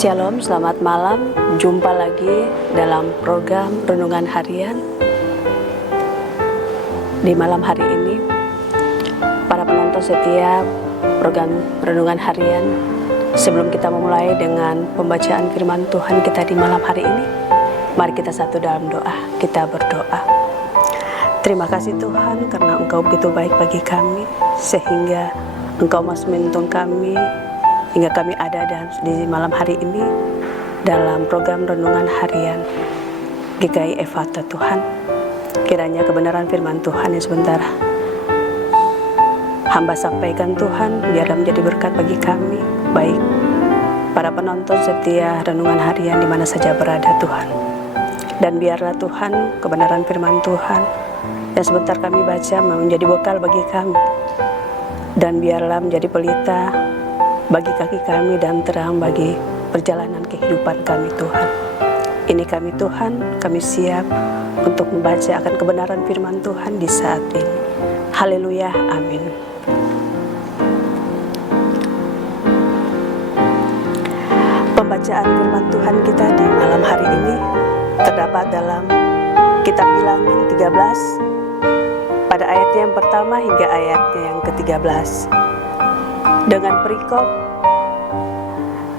Shalom, selamat malam. Jumpa lagi dalam program Renungan Harian. Di malam hari ini, para penonton setia program Renungan Harian, sebelum kita memulai dengan pembacaan firman Tuhan kita di malam hari ini, mari kita satu dalam doa. Kita berdoa. Terima kasih Tuhan karena Engkau begitu baik bagi kami, sehingga Engkau masih menuntun kami hingga kami ada di malam hari ini dalam program Renungan Harian GKI Efata. Tuhan, kiranya kebenaran firman Tuhan yang sebentar hamba sampaikan Tuhan, biarlah menjadi berkat bagi kami, baik para penonton setia Renungan Harian di mana saja berada Tuhan. Dan biarlah Tuhan kebenaran firman Tuhan yang sebentar kami baca menjadi bekal bagi kami, dan biarlah menjadi pelita bagi kaki kami dan terang bagi perjalanan kehidupan kami Tuhan. Ini kami Tuhan, kami siap untuk membaca akan kebenaran firman Tuhan di saat ini. Haleluya, amin. Pembacaan firman Tuhan kita di malam hari ini terdapat dalam kitab Bilangan 13 pada ayat yang pertama hingga ayatnya yang ke-13. Dengan perikop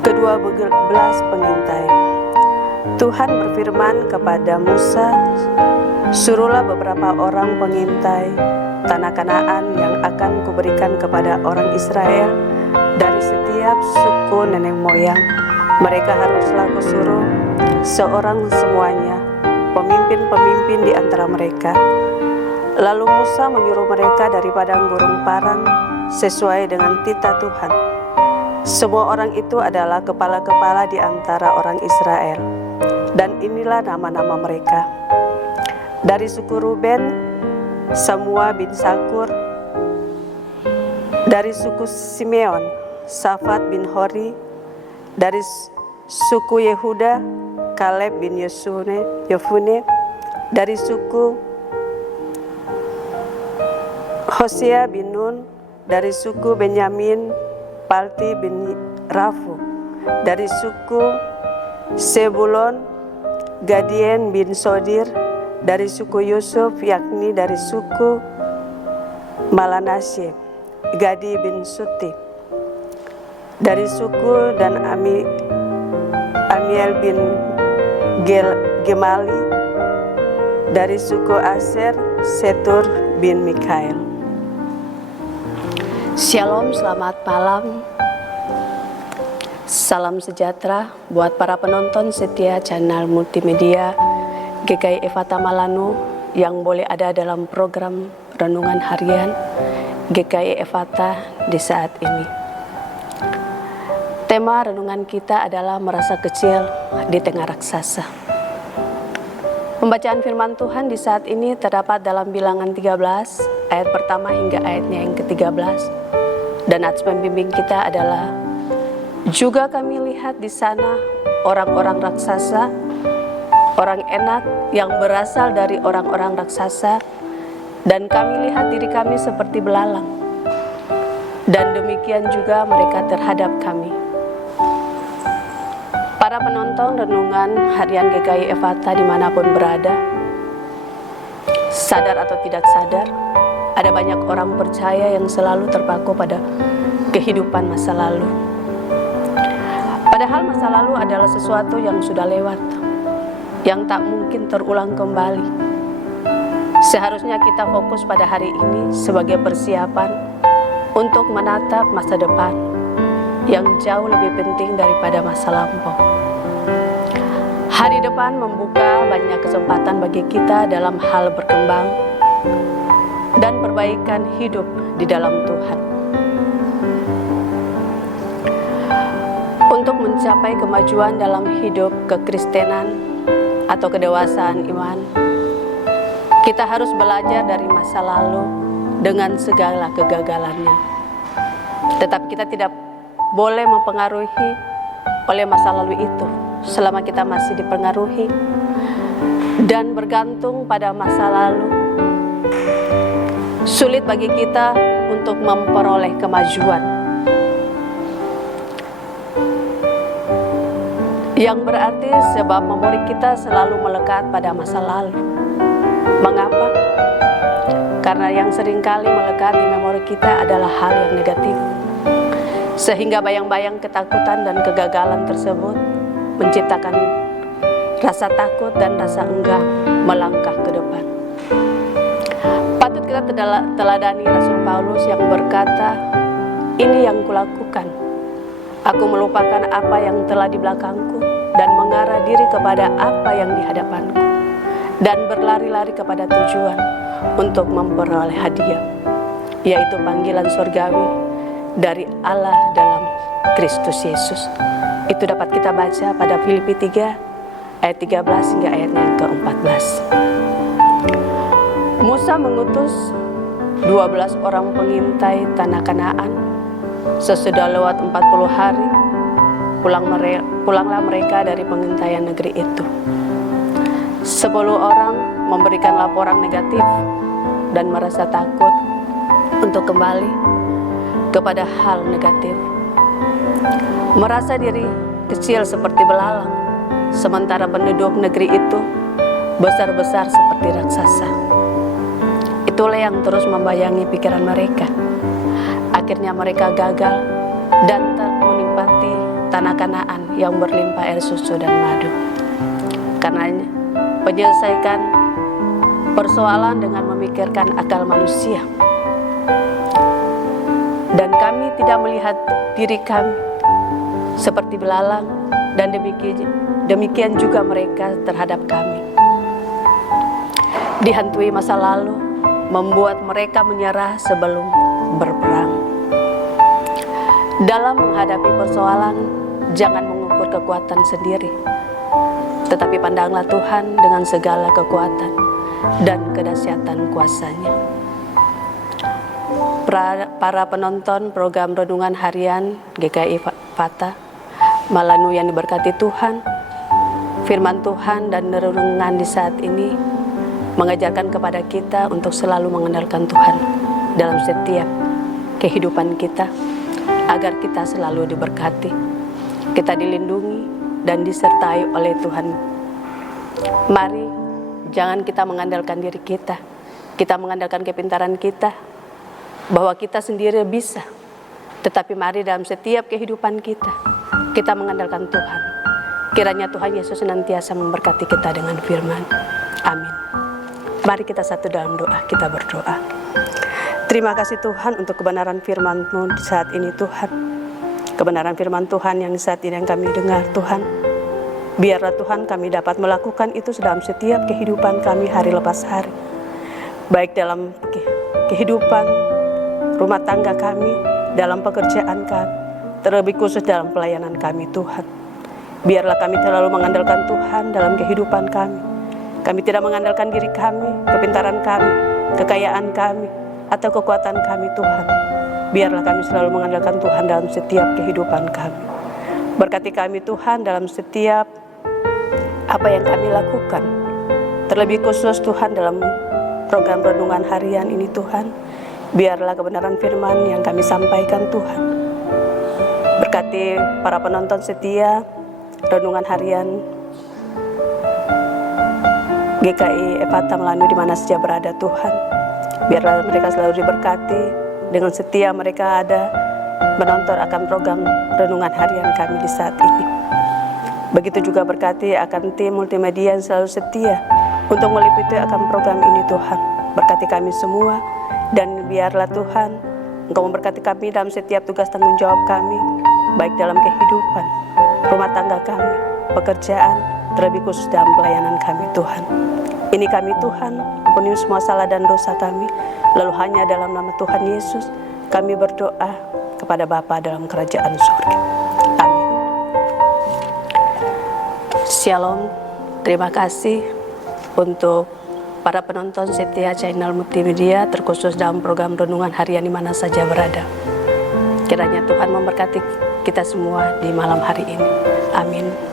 ke-12 pengintai. Tuhan berfirman kepada Musa, suruhlah beberapa orang pengintai tanah Kanaan yang akan kuberikan kepada orang Israel dari setiap suku nenek moyang. Mereka haruslah kusuruh seorang semuanya, pemimpin-pemimpin di antara mereka. Lalu Musa menyuruh mereka dari padang gurun Paran sesuai dengan titah Tuhan. Semua orang itu adalah kepala-kepala di antara orang Israel. Dan inilah nama-nama mereka. Dari suku Ruben, Samua bin Sakur. Dari suku Simeon, Safat bin Hori. Dari suku Yehuda, Kaleb bin Yefune. Dari suku Hosea bin Nun. Dari suku Benyamin, Palti bin Rafu. Dari suku Sebulon, Gadien bin Sodir. Dari suku Yusuf, yakni dari suku Malanasye, Gadi bin Suti. Dari suku dan Amiel bin Gemali. Dari suku Aser, Setur bin Mikael. Shalom, selamat malam. Salam sejahtera buat para penonton setia channel multimedia GKI Efata Malano yang boleh ada dalam program Renungan Harian GKI Efata di saat ini. Tema renungan kita adalah merasa kecil di tengah raksasa. Pembacaan firman Tuhan di saat ini terdapat dalam Bilangan 13 ayat pertama hingga ayatnya yang ke-13. Dan nats pembimbing kita adalah, juga kami lihat di sana orang-orang raksasa, orang enak yang berasal dari orang-orang raksasa, dan kami lihat diri kami seperti belalang. Dan demikian juga mereka terhadap kami. Para penonton Renungan Harian GKI Efata dimanapun berada, sadar atau tidak sadar, ada banyak orang percaya yang selalu terpaku pada kehidupan masa lalu. Padahal masa lalu adalah sesuatu yang sudah lewat, yang tak mungkin terulang kembali. Seharusnya kita fokus pada hari ini sebagai persiapan untuk menatap masa depan yang jauh lebih penting daripada masa lampau. Hari depan membuka banyak kesempatan bagi kita dalam hal berkembang dan perbaikan hidup di dalam Tuhan. Untuk mencapai kemajuan dalam hidup kekristenan atau kedewasaan iman, kita harus belajar dari masa lalu dengan segala kegagalannya. Tetapi kita tidak boleh mempengaruhi oleh masa lalu itu selama kita masih dipengaruhi dan bergantung pada masa lalu. Sulit bagi kita untuk memperoleh kemajuan. yang berarti sebab memori kita selalu melekat pada masa lalu. Mengapa? Karena yang seringkali melekat di memori kita adalah hal yang negatif, sehingga bayang-bayang ketakutan dan kegagalan tersebut menciptakan rasa takut dan rasa enggan melangkah ke depan. Patut kita teladani Rasul Paulus yang berkata, "Ini yang kulakukan, aku melupakan apa yang telah di belakangku dan mengarah diri kepada apa yang di hadapanku, dan berlari-lari kepada tujuan untuk memperoleh hadiah, yaitu panggilan surgawi dari Allah dalam Kristus Yesus." Itu dapat kita baca pada Filipi 3 ayat 13 hingga ayatnya yang ke-14. Musa mengutus 12 orang pengintai tanah Kanaan. Sesudah lewat 40 hari, pulanglah mereka dari pengintaian negeri itu. 10 orang memberikan laporan negatif dan merasa takut untuk kembali kepada hal negatif. Merasa diri kecil seperti belalang, sementara penduduk negeri itu besar-besar seperti raksasa. Itulah yang terus membayangi pikiran mereka. Akhirnya mereka gagal dan tak menikmati tanah Kanaan yang berlimpah air susu dan madu. Karenanya, menyelesaikan persoalan dengan memikirkan akal manusia. Dan kami tidak melihat diri kami seperti belalang, dan demikian juga mereka terhadap kami. Dihantui masa lalu membuat mereka menyerah sebelum berperang. Dalam menghadapi persoalan, jangan mengukur kekuatan sendiri, tetapi pandanglah Tuhan dengan segala kekuatan dan kedahsyatan kuasa-Nya. Para penonton program Renungan Harian GKI Fata Malanu yang diberkati Tuhan, firman Tuhan dan renungan di saat ini mengajarkan kepada kita untuk selalu mengandalkan Tuhan dalam setiap kehidupan kita, agar kita selalu diberkati, kita dilindungi dan disertai oleh Tuhan. Mari jangan kita mengandalkan diri kita mengandalkan kepintaran kita, bahwa kita sendiri bisa. Tetapi mari dalam setiap kehidupan kita mengandalkan Tuhan. Kiranya Tuhan Yesus senantiasa memberkati kita dengan firman. Amin. Mari kita satu dalam doa, kita berdoa. Terima kasih Tuhan untuk kebenaran firman-Mu di saat ini Tuhan. Kebenaran firman Tuhan yang di saat ini yang kami dengar Tuhan. Biarlah Tuhan kami dapat melakukan itu dalam setiap kehidupan kami hari lepas hari. Baik dalam kehidupan rumah tangga kami, dalam pekerjaan kami, terlebih khusus dalam pelayanan kami Tuhan. Biarlah kami selalu mengandalkan Tuhan dalam kehidupan kami. Kami tidak mengandalkan diri kami, kepintaran kami, kekayaan kami, atau kekuatan kami Tuhan. Biarlah kami selalu mengandalkan Tuhan dalam setiap kehidupan kami. Berkati kami Tuhan dalam setiap apa yang kami lakukan. Terlebih khusus Tuhan dalam program Renungan Harian ini Tuhan. Biarlah kebenaran firman yang kami sampaikan Tuhan. Berkati para penonton setia Renungan Harian GKI Fata Malanu di mana saja berada Tuhan. Biarlah mereka selalu diberkati, dengan setia mereka ada menonton akan program Renungan Harian kami di saat ini. Begitu juga berkati akan tim multimedia yang selalu setia untuk meliputi akan program ini Tuhan. Berkati kami semua, dan biarlah Tuhan Engkau memberkati kami dalam setiap tugas tanggung jawab kami, baik dalam kehidupan, rumah tangga kami, pekerjaan, terlebih khusus dalam pelayanan kami Tuhan. Ini kami Tuhan, ampuni semua salah dan dosa kami, lalu hanya dalam nama Tuhan Yesus kami berdoa kepada Bapa dalam kerajaan surga. Amin. Shalom, terima kasih untuk para penonton setia channel multimedia, terkhusus dalam program Renungan Harian di mana saja berada. Kiranya Tuhan memberkati kita semua di malam hari ini. Amin.